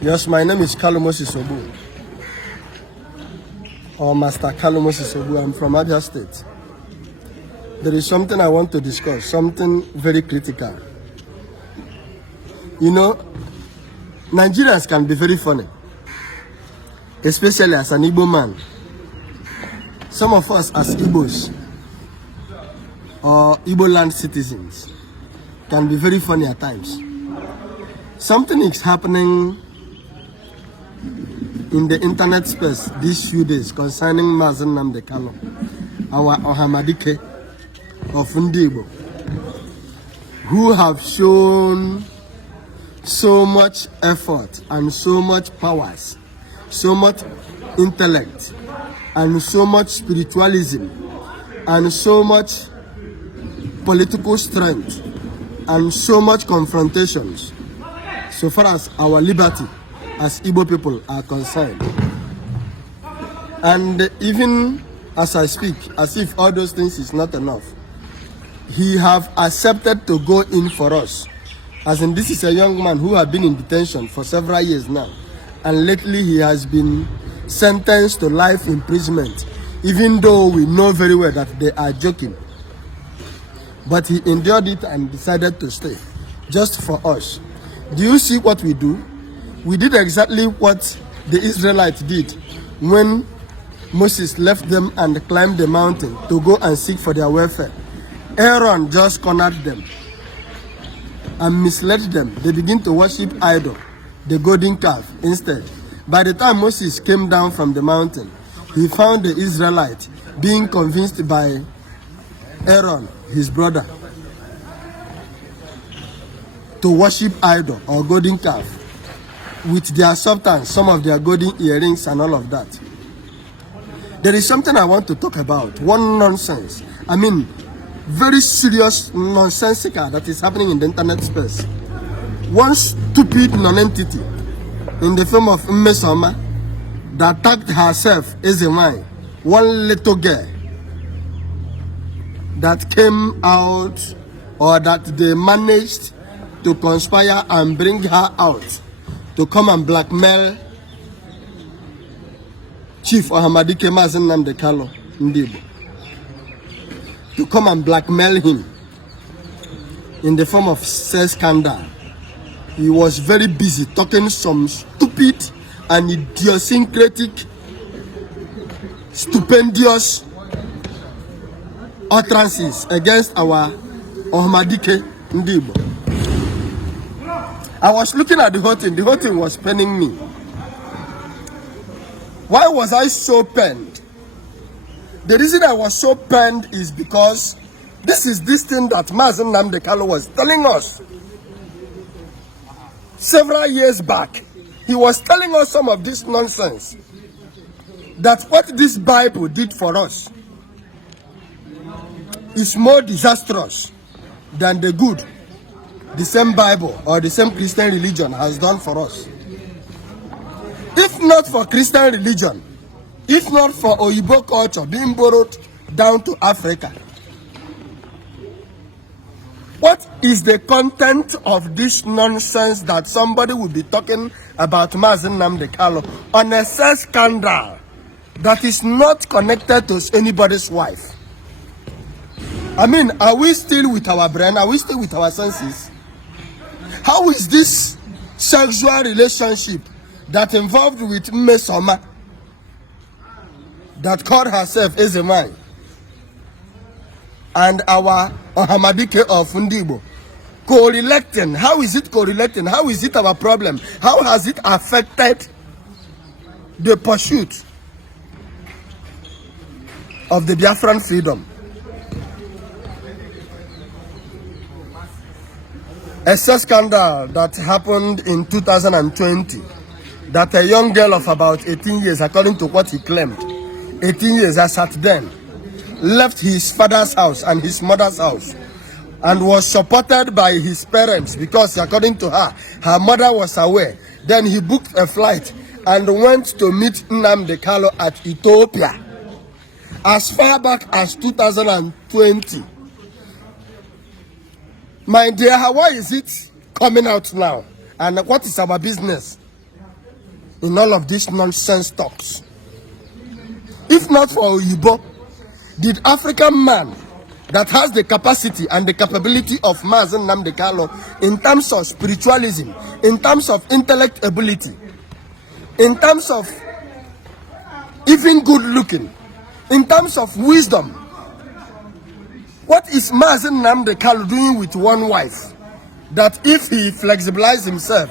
Yes, my name is Kalu Moses Obu, or Master Kalu Moses Obu. I'm from Abia State. There is something I want to discuss, something very critical. You know, Nigerians can be very funny, especially as an Igbo man. Some of us as Igbos or Igbo land citizens can be very funny at times. Something is happening in the internet space these few days concerning Mazi Nnamdi Kanu, our Ohamadike of Igbo, who have shown so much effort and so much powers, so much intellect, and so much spiritualism, and so much political strength, and so much confrontations, so far as our liberty as Igbo people are concerned. And even as I speak, as if all those things is not enough, he have accepted to go in for us. As in, this is a young man who has been in detention for several years now, and lately he has been sentenced to life imprisonment, even though we know very well that they are joking. But he endured it and decided to stay, just for us. Do you see what we do? We did exactly what the Israelites did when Moses left them and climbed the mountain to go and seek for their welfare. Aaron just cornered them and misled them. They begin to worship idol, the golden calf, instead. By the time Moses came down from the mountain, he found the Israelites being convinced by Aaron, his brother, to worship idol or golden calf with their substance, some of their golden earrings and all of that. There is something I want to talk about, one nonsense. I mean, very serious nonsensical that is happening in the internet space. One stupid non-entity in the form of Mmesoma that tagged herself as a man, one little girl that came out, or that they managed to conspire and bring her out to come and blackmail Chief Ohamadike Mazi Nnamdi Kanu Igbo, to come and blackmail him in the form of sex scandal. He was very busy talking some stupid and idiosyncratic, stupendous utterances against our Ohamadike Igbo. I was looking at the whole thing was paining me. Why was I so pained? The reason I was so pained is because this is this thing that Mazi Nnamdi Kanu was telling us several years back. He was telling us some of this nonsense, that what this Bible did for us is more disastrous than the good the same Bible or the same Christian religion has done for us. If not for Christian religion, if not for Oyibo culture being borrowed down to Africa, what is the content of this nonsense that somebody will be talking about Mazi Nnamdi Kanu on a sex scandal that is not connected to anybody's wife? I mean, are we still with our brain? Are we still with our senses? How is this sexual relationship that involved with Mmesoma, that called herself as a man, and our Ohamadike of Igbo correlating? How is it correlating? How is it our problem? How has it affected the pursuit of the Biafran freedom? A sex scandal that happened in 2020, that a young girl of about 18 years, according to what he claimed, 18 years as at then, left his father's house and his mother's house and was supported by his parents because, according to her, her mother was aware. Then he booked a flight and went to meet Nnamdi Kanu at Ethiopia as far back as 2020. My dear, why is it coming out now? And what is our business? in all of these nonsense talks. If not for Igbo, did African man that has the capacity and the capability of Mazi Nnamdi Kanu in terms of spiritualism, in terms of intellect ability, in terms of even good looking, in terms of wisdom, what is Mazi Nnamdi Kanu doing with one wife that if he flexibilizes himself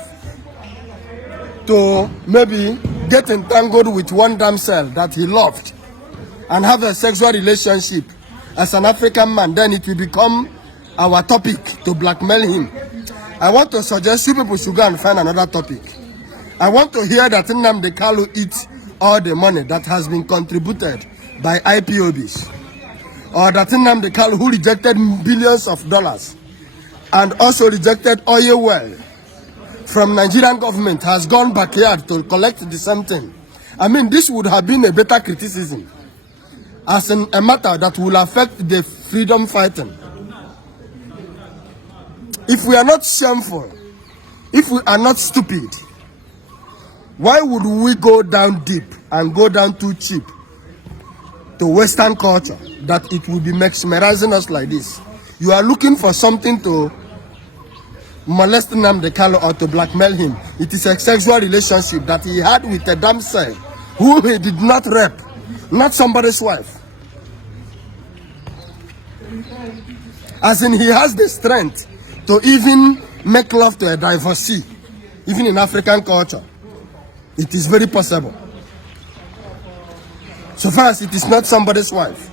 to maybe get entangled with one damsel that he loved and have a sexual relationship as an African man, then it will become our topic to blackmail him? I want to suggest you people should go and find another topic. I want to hear that Nnamdi Kanu eats all the money that has been contributed by IPOBs, or that Nnamdi Kanu, who rejected billions of dollars and also rejected oil well from Nigerian government, has gone backyard to collect the same thing. I mean, this would have been a better criticism as in a matter that will affect the freedom fighting. If we are not shameful, if we are not stupid, why would we go down deep and go down too cheap to Western culture that it will be mesmerizing us like this? You are looking for something to molest Nnamdi Kanu or to blackmail him. It is a sexual relationship that he had with a damsel who he did not rape, not somebody's wife. As in, he has the strength to even make love to a divorcee, even in African culture. It is very possible. So far as it is not somebody's wife.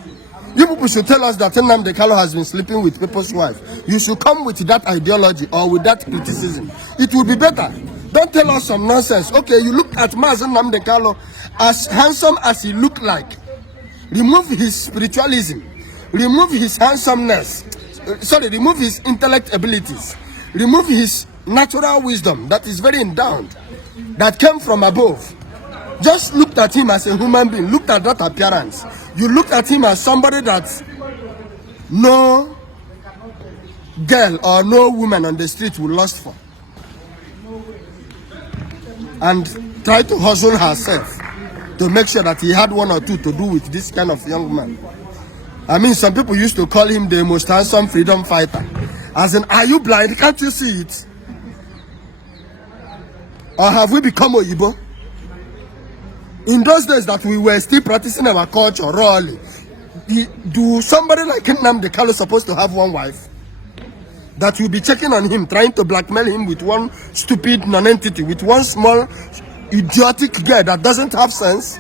You people should tell us that Nnamdi Kanu has been sleeping with people's wife. You should come with that ideology or with that criticism. It will be better. Don't tell us some nonsense. Okay, you look at Mazi Nnamdi Kanu, as handsome as he looked like. Remove his spiritualism. Remove his handsomeness. Remove his intellect abilities. Remove his natural wisdom that is very endowed, that came from above. Just looked at him as a human being. Looked at that appearance. You looked at him as somebody that no girl or no woman on the street will lust for, and try to hustle herself to make sure that he had one or two to do with this kind of young man. I mean, some people used to call him the most handsome freedom fighter. As in, are you blind? Can't you see it? Or have we become Igbo? In those days that we were still practicing our culture rawly, do somebody like Nnamdi Kanu supposed to have one wife that will be checking on him, trying to blackmail him with one stupid non-entity, with one small idiotic girl that doesn't have sense?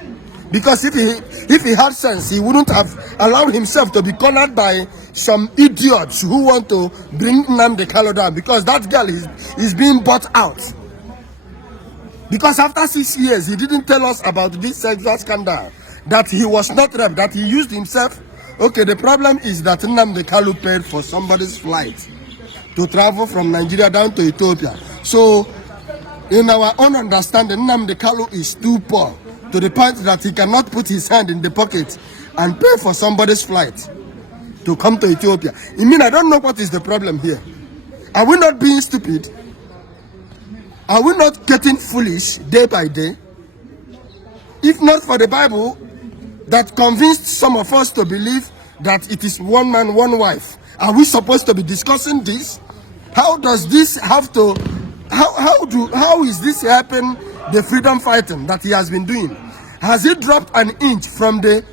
Because if he had sense, he wouldn't have allowed himself to be cornered by some idiots who want to bring Nnamdi Kanu down, because that girl is being bought out. Because after 6 years, he didn't tell us about this sexual scandal, that he was not raped, that he used himself. Okay, the problem is that Nnamdi Kanu paid for somebody's flight to travel from Nigeria down to Ethiopia. So, in our own understanding, Nnamdi Kanu is too poor to the point that he cannot put his hand in the pocket and pay for somebody's flight to come to Ethiopia. I mean, I don't know what is the problem here. Are we not being stupid? Are we not getting foolish day by day? If not for the Bible that convinced some of us to believe that it is one man, one wife, are we supposed to be discussing this? How does this have to, how is this helping the freedom fighting that he has been doing? Has he dropped an inch from the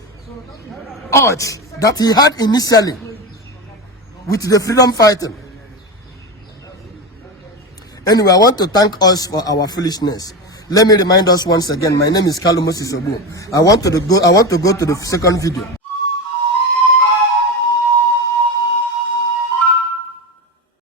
urge that he had initially with the freedom fighting? Anyway, I want to thank us for our foolishness. Let me remind us once again, my name is Carlo Moses Obu. I want to go to the second video.